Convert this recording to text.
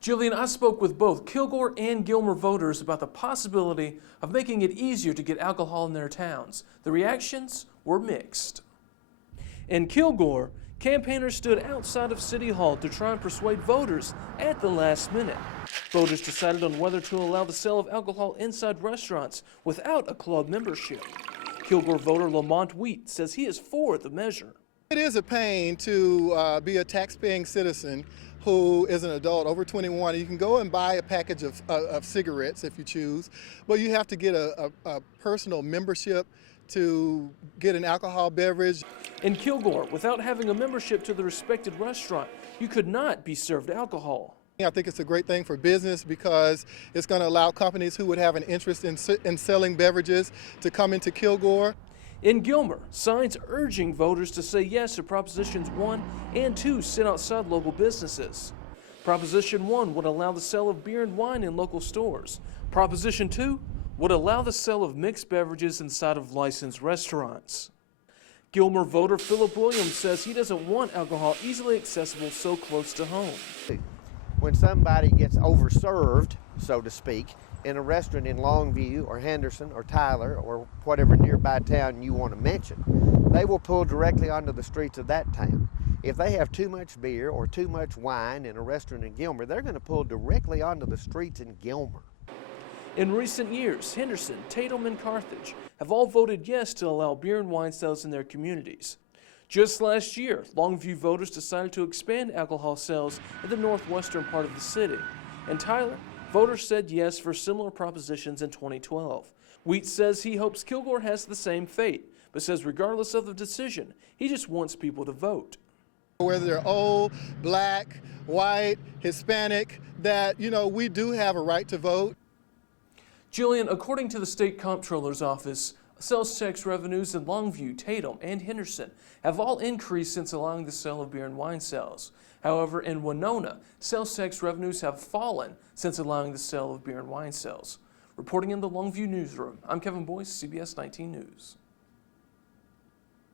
Jillian, I spoke with both Kilgore and Gilmer voters about the possibility of making it easier to get alcohol in their towns. The reactions were mixed. In Kilgore, campaigners stood outside of City Hall to try and persuade voters at the last minute. Voters decided on whether to allow the sale of alcohol inside restaurants without a club membership. Kilgore voter Lamont Wheat says he is for the measure. It is a pain to be a tax-paying citizen who is an adult over 21. You can go and buy a package of cigarettes if you choose, but you have to get a personal membership to get an alcohol beverage. In Kilgore, without having a membership to the respected restaurant, you could not be served alcohol. I think it's a great thing for business because it's going to allow companies who would have an interest in selling beverages to come into Kilgore. In Gilmer, signs urging voters to say yes to Propositions 1 and 2 sit outside local businesses. Proposition 1 would allow the sale of beer and wine in local stores. Proposition 2 would allow the sale of mixed beverages inside of licensed restaurants. Gilmer voter Philip Williams says he doesn't want alcohol easily accessible so close to home. When somebody gets overserved, so to speak, in a restaurant in Longview or Henderson or Tyler or whatever nearby town you want to mention, they will pull directly onto the streets of that town. If they have too much beer or too much wine in a restaurant in Gilmer, they're going to pull directly onto the streets in Gilmer. In recent years, Henderson, Tatum, and Carthage have all voted yes to allow beer and wine sales in their communities. Just last year, Longview voters decided to expand alcohol sales in the northwestern part of the city. In Tyler, voters said yes for similar propositions in 2012. Wheat says he hopes Kilgore has the same fate, but says regardless of the decision, he just wants people to vote. Whether they're old, black, white, Hispanic, that, we do have a right to vote. Jillian, according to the state comptroller's office, sales tax revenues in Longview, Tatum, and Henderson have all increased since allowing the sale of beer and wine sales. However, in Winona, sales tax revenues have fallen since allowing the sale of beer and wine sales. Reporting in the Longview newsroom, I'm Kevin Boyce, CBS 19 News.